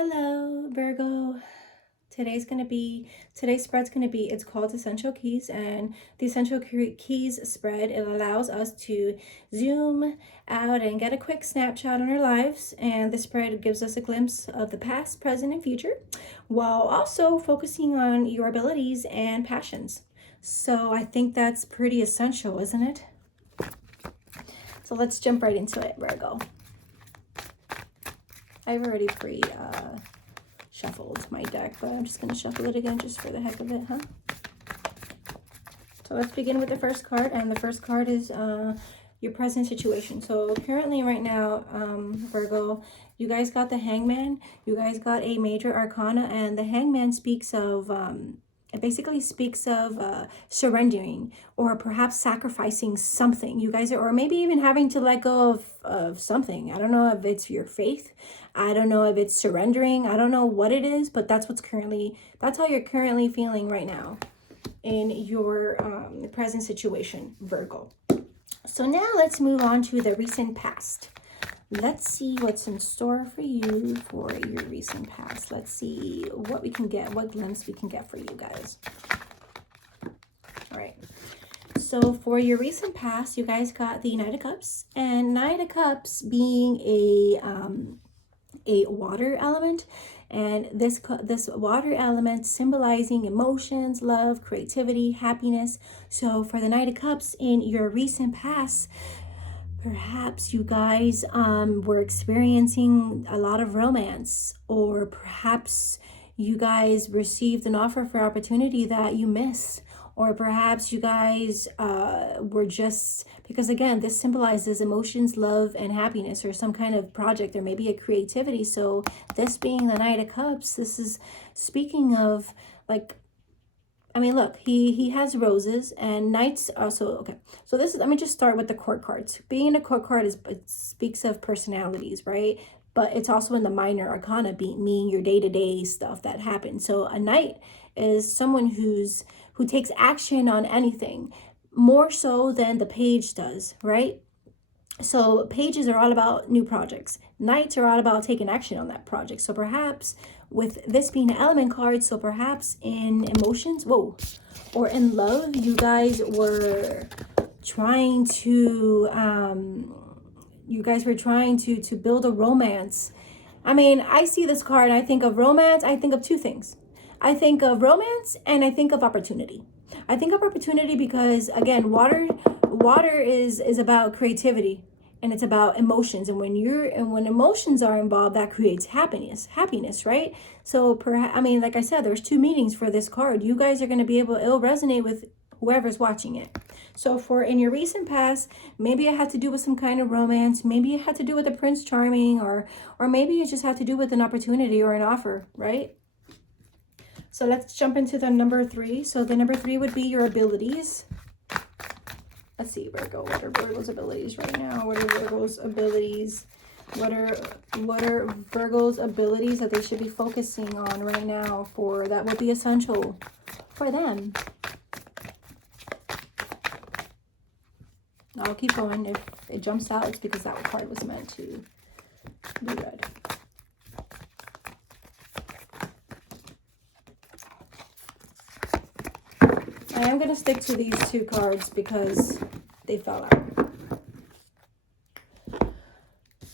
Hello, Virgo. Today's spread's gonna be, it's called Essential Keys, and the Essential Keys spread, it allows us to zoom out and get a quick snapshot on our lives, and the spread gives us a glimpse of the past, present, and future, while also focusing on your abilities and passions. So I think that's pretty essential, isn't it? So let's jump right into it, Virgo. I've already shuffled my deck, but I'm just going to shuffle it again just for the heck of it, huh? So let's begin with the first card, and the first card is your present situation. So currently right now, Virgo, you guys got the Hangman, you guys got a major arcana, and the Hangman speaks of it basically speaks of surrendering or perhaps sacrificing something. You guys are, or maybe even having to let go of something. I don't know if it's your faith. I don't know if it's surrendering. I don't know what it is, but that's how you're currently feeling right now in your present situation, Virgo. So now let's move on to the recent past. Let's see what's in store for you for your recent past. Let's see what we can get, what glimpse we can get for you guys. All right. So for your recent past, you guys got the Knight of Cups, and Knight of Cups being a water element, and this water element symbolizing emotions, love, creativity, happiness. So for the Knight of Cups in your recent past, perhaps you guys were experiencing a lot of romance, or perhaps you guys received an offer for opportunity that you missed, or perhaps you guys were just, because again, this symbolizes emotions, love, and happiness, or some kind of project, or maybe a creativity. So this being the Knight of Cups, this is speaking of, like, I mean, look, he has roses, and knights also, okay. So this is, let me just start with the court cards. Being a court card, it speaks of personalities, right? But it's also in the minor arcana, meaning your day-to-day stuff that happens. So a knight is someone who takes action on anything, more so than the page does, right? So pages are all about new projects. Knights are all about taking action on that project. So perhaps with this being an element card, so perhaps in emotions, or in love, you guys were trying to build a romance. I mean, I see this card and I think of romance. I think of two things. I think of romance and I think of opportunity. I think of opportunity because, again, water is about creativity, and it's about emotions, and when emotions are involved, that creates happiness, right? So perhaps, I mean, like I said, there's two meanings for this card. You guys are going to be able, it'll resonate with whoever's watching it. So for in your recent past, maybe it had to do with some kind of romance, maybe it had to do with a Prince Charming, or maybe it just had to do with an opportunity or an offer, right? So let's jump into the number 3. So the number 3 would be your abilities. Let's see, Virgo, what are Virgo's abilities right now? What are Virgo's abilities? What are Virgo's abilities that they should be focusing on right now that would be essential for them? I'll keep going. If it jumps out, it's because that card was meant to be read. I am going to stick to these two cards because they fell out.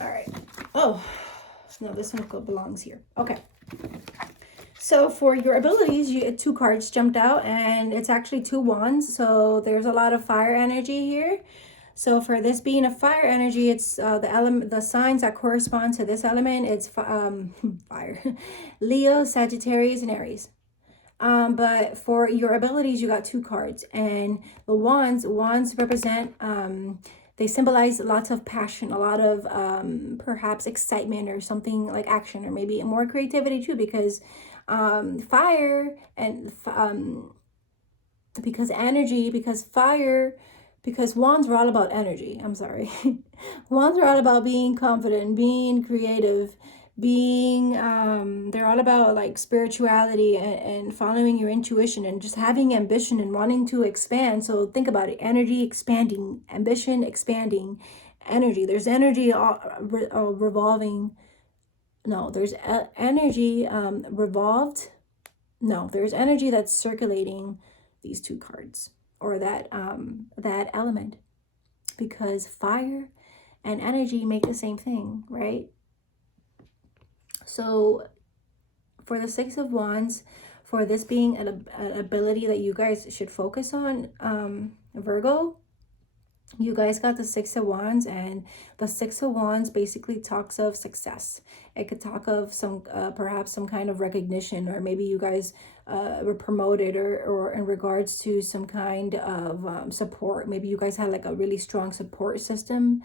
All right. Oh, no, this one belongs here. Okay. So for your abilities, two cards jumped out, and it's actually 2 wands. So there's a lot of fire energy here. So for this being a fire energy, it's the signs that correspond to this element. It's fire, Leo, Sagittarius, and Aries. But for your abilities, you got 2 cards, and the wands represent, they symbolize lots of passion, a lot of perhaps excitement, or something like action, or maybe more creativity too, because fire and because energy, because fire, because wands are all about energy. I'm sorry. Wands are all about being confident, being creative, being they're all about like spirituality and following your intuition and just having ambition and wanting to expand. So think about it: energy expanding, ambition expanding, energy. There's energy revolving no, there's energy revolved. No, there's energy that's circulating these two cards, or that element, because fire and energy make the same thing, right? So for the Six of Wands, for this being an ability that you guys should focus on, Virgo, you guys got the Six of Wands, and the Six of Wands basically talks of success. It could talk of some perhaps some kind of recognition, or maybe you guys were promoted, or in regards to some kind of support. Maybe you guys had like a really strong support system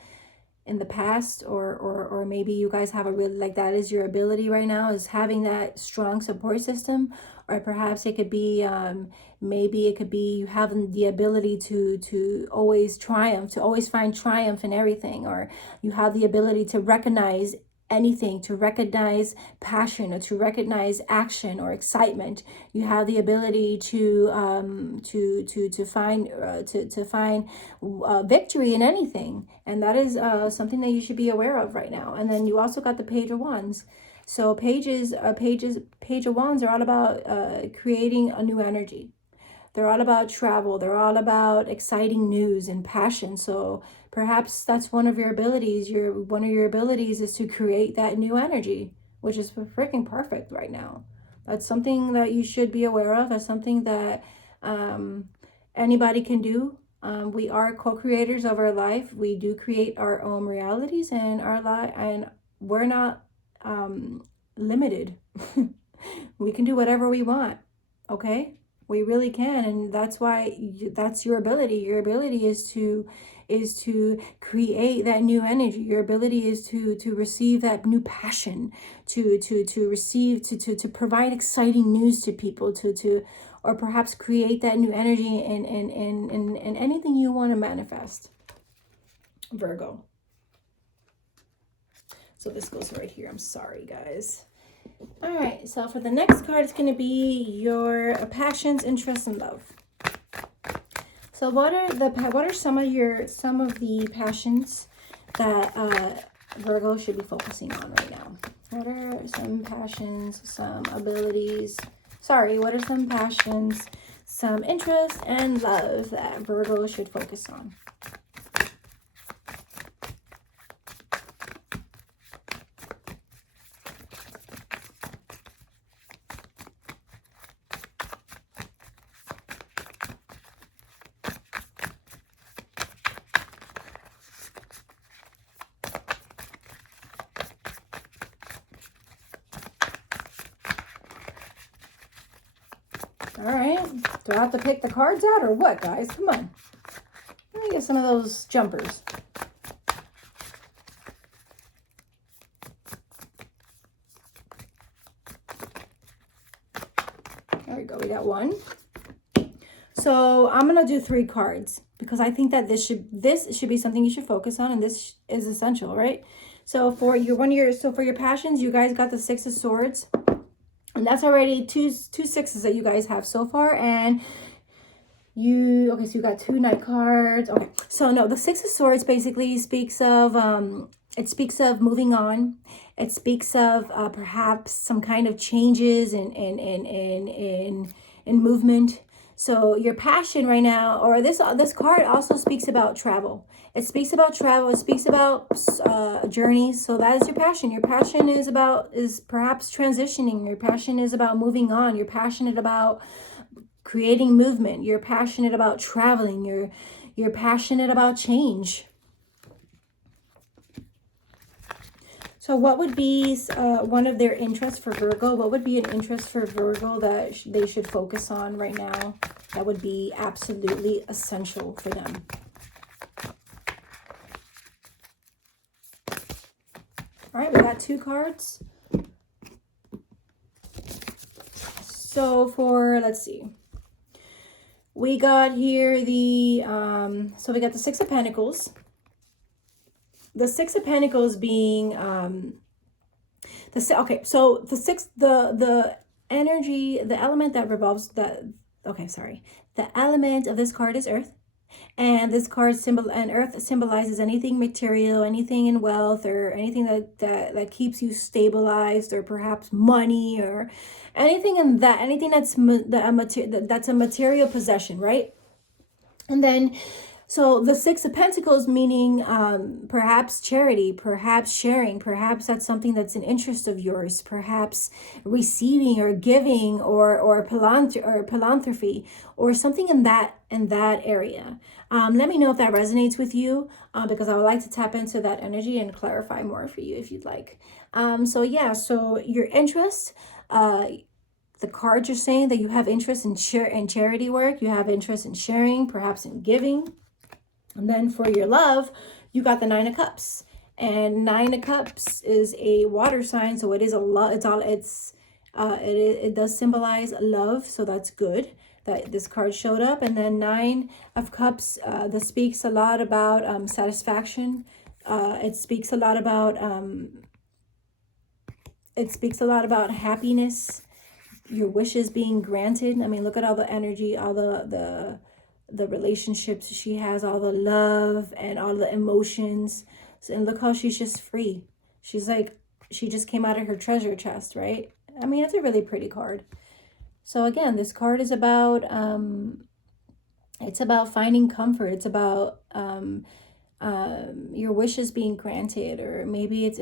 in the past, or maybe you guys have a really, like, that is your ability right now, is having that strong support system. Or perhaps it could be maybe it could be you having the ability to always triumph, to always find triumph in everything, or you have the ability to recognize anything, to recognize passion, or to recognize action or excitement. You have the ability to find victory in anything, and that is something that you should be aware of right now. And then you also got the Page of Wands. So Page of Wands are all about creating a new energy. They're all about travel. They're all about exciting news and passion. So perhaps that's one of your abilities. One of your abilities is to create that new energy, which is freaking perfect right now. That's something that you should be aware of. That's something that anybody can do. We are co-creators of our life. We do create our own realities in our life, and we're not limited. We can do whatever we want. Okay, we really can. And that's why that's your ability. Your ability is to create that new energy. Your ability is to receive that new passion, to receive, to provide exciting news to people, or perhaps create that new energy in anything you want to manifest, Virgo. So this goes right here. I'm sorry, guys. All right, so for the next card, it's going to be your passions, interests, and love. So what are some of the passions that Virgo should be focusing on right now? What are some passions, some abilities? Sorry, what are some passions, some interests, and love that Virgo should focus on? All right, do I have to pick the cards out or what, guys? Come on. Let me get some of those jumpers. There we go, we got one. So I'm gonna do 3 cards because I think that this should be something you should focus on, and this is essential, right? So for your passions, you guys got the Six of Swords. And that's already two sixes that you guys have so far. And so you got 2 Knight cards. Okay, so no, the Six of Swords basically speaks of it speaks of moving on. It speaks of perhaps some kind of changes in movement. So your passion right now, or this card also speaks about travel. It speaks about travel. It speaks about journeys. So that is your passion. Your passion is perhaps transitioning. Your passion is about moving on. You're passionate about creating movement. You're passionate about traveling. You're passionate about change. So what would be one of their interests for Virgo? What would be an interest for Virgo that they should focus on right now? That would be absolutely essential for them. All right, we got 2 cards. So let's see. We got here so we got the Six of Pentacles. The Six of Pentacles being the energy, the element that revolves the element of this card is Earth. And this card and earth symbolizes anything material, anything in wealth, or anything that keeps you stabilized, or perhaps money, or anything that's a material possession, right? And then, so the Six of Pentacles, meaning perhaps charity, perhaps sharing, perhaps that's something that's an interest of yours, perhaps receiving or giving, or philanthropy, or something in that area. Let me know if that resonates with you, because I would like to tap into that energy and clarify more for you if you'd like. So yeah, so your interest, the cards are saying that you have interest in charity work, you have interest in sharing, perhaps in giving. And then for your love, you got the Nine of Cups. And Nine of Cups is a water sign, so it is a lot. It does symbolize love, so that's good that this card showed up. And then Nine of Cups, that speaks a lot about satisfaction. It speaks a lot about happiness, your wishes being granted. I mean, look at all the energy, all the relationships she has, all the love and all the emotions. And look how she's just free. She's like, she just came out of her treasure chest, right? I mean, it's a really pretty card. So again, this card is about it's about finding comfort. It's about your wishes being granted, or maybe it's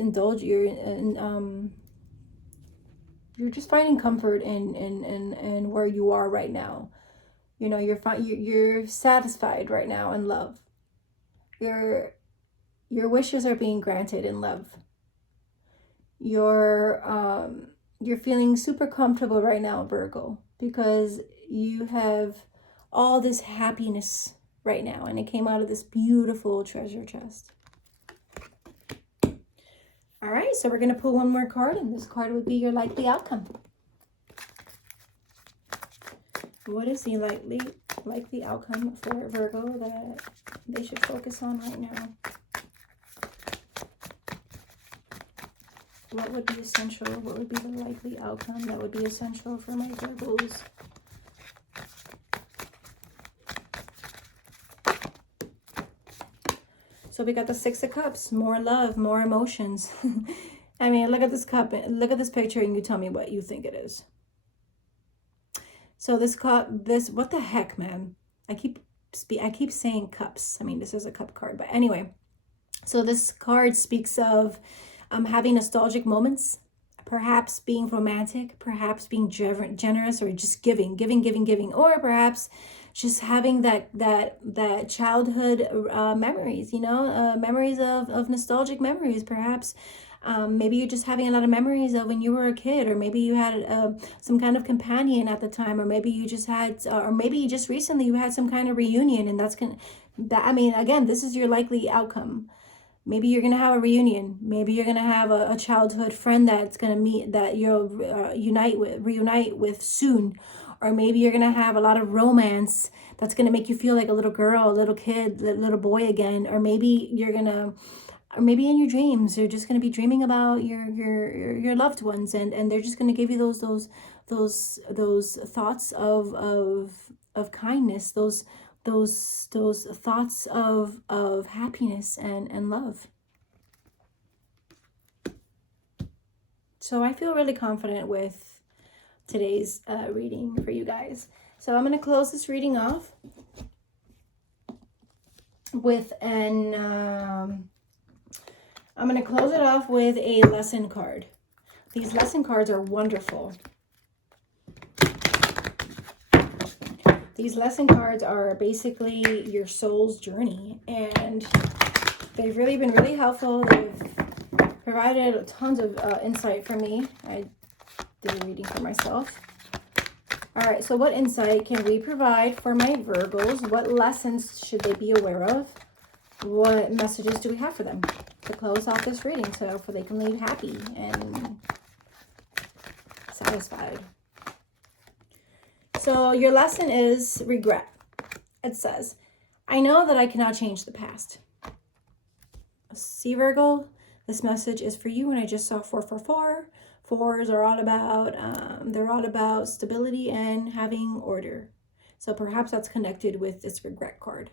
you're just finding comfort in where you are right now. You know, you're satisfied right now in love. Your wishes are being granted in love. You're feeling super comfortable right now, Virgo, because you have all this happiness right now, and it came out of this beautiful treasure chest. All right, so we're going to pull one more card, and this card would be your likely outcome. What is the likely outcome for Virgo that they should focus on right now? What would be essential? What would be the likely outcome that would be essential for my Virgos? So we got the Six of Cups, more love, more emotions. I mean, look at this cup, look at this picture, and you tell me what you think it is. So what the heck, man? I keep saying cups. I mean, this is a cup card, but anyway. So this card speaks of having nostalgic moments, perhaps being romantic, perhaps being generous, or just giving, or perhaps just having that childhood memories, memories of nostalgic memories, perhaps. Maybe you're just having a lot of memories of when you were a kid, or maybe you had some kind of companion at the time, or maybe you just had, or maybe you just recently you had some kind of reunion, and I mean, again, this is your likely outcome. Maybe you're gonna have a reunion. Maybe you're gonna have a childhood friend that's gonna meet, that you'll reunite with soon. Or maybe you're gonna have a lot of romance that's gonna make you feel like a little girl, a little kid, a little boy again. Or maybe or maybe in your dreams, you're just gonna be dreaming about your loved ones, and they're just gonna give you those thoughts of kindness, those thoughts of happiness and love. So I feel really confident with today's reading for you guys. So I'm going to close this reading off with I'm going to close it off with a lesson card. These lesson cards are wonderful. These lesson cards are basically your soul's journey, and they've really been really helpful. They've provided tons of insight for me. I did a reading for myself. All right, so what insight can we provide for my Virgos? What lessons should they be aware of? What messages do we have for them to close off this reading so they can leave happy and satisfied? So your lesson is regret. It says, I know that I cannot change the past. See, Virgo, this message is for you, and I just saw 444. Fours are all about, they're all about stability and having order. So perhaps that's connected with this regret card.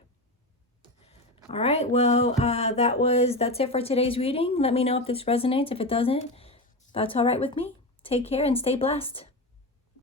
All right, well, that's it for today's reading. Let me know if this resonates. If it doesn't, that's all right with me. Take care and stay blessed.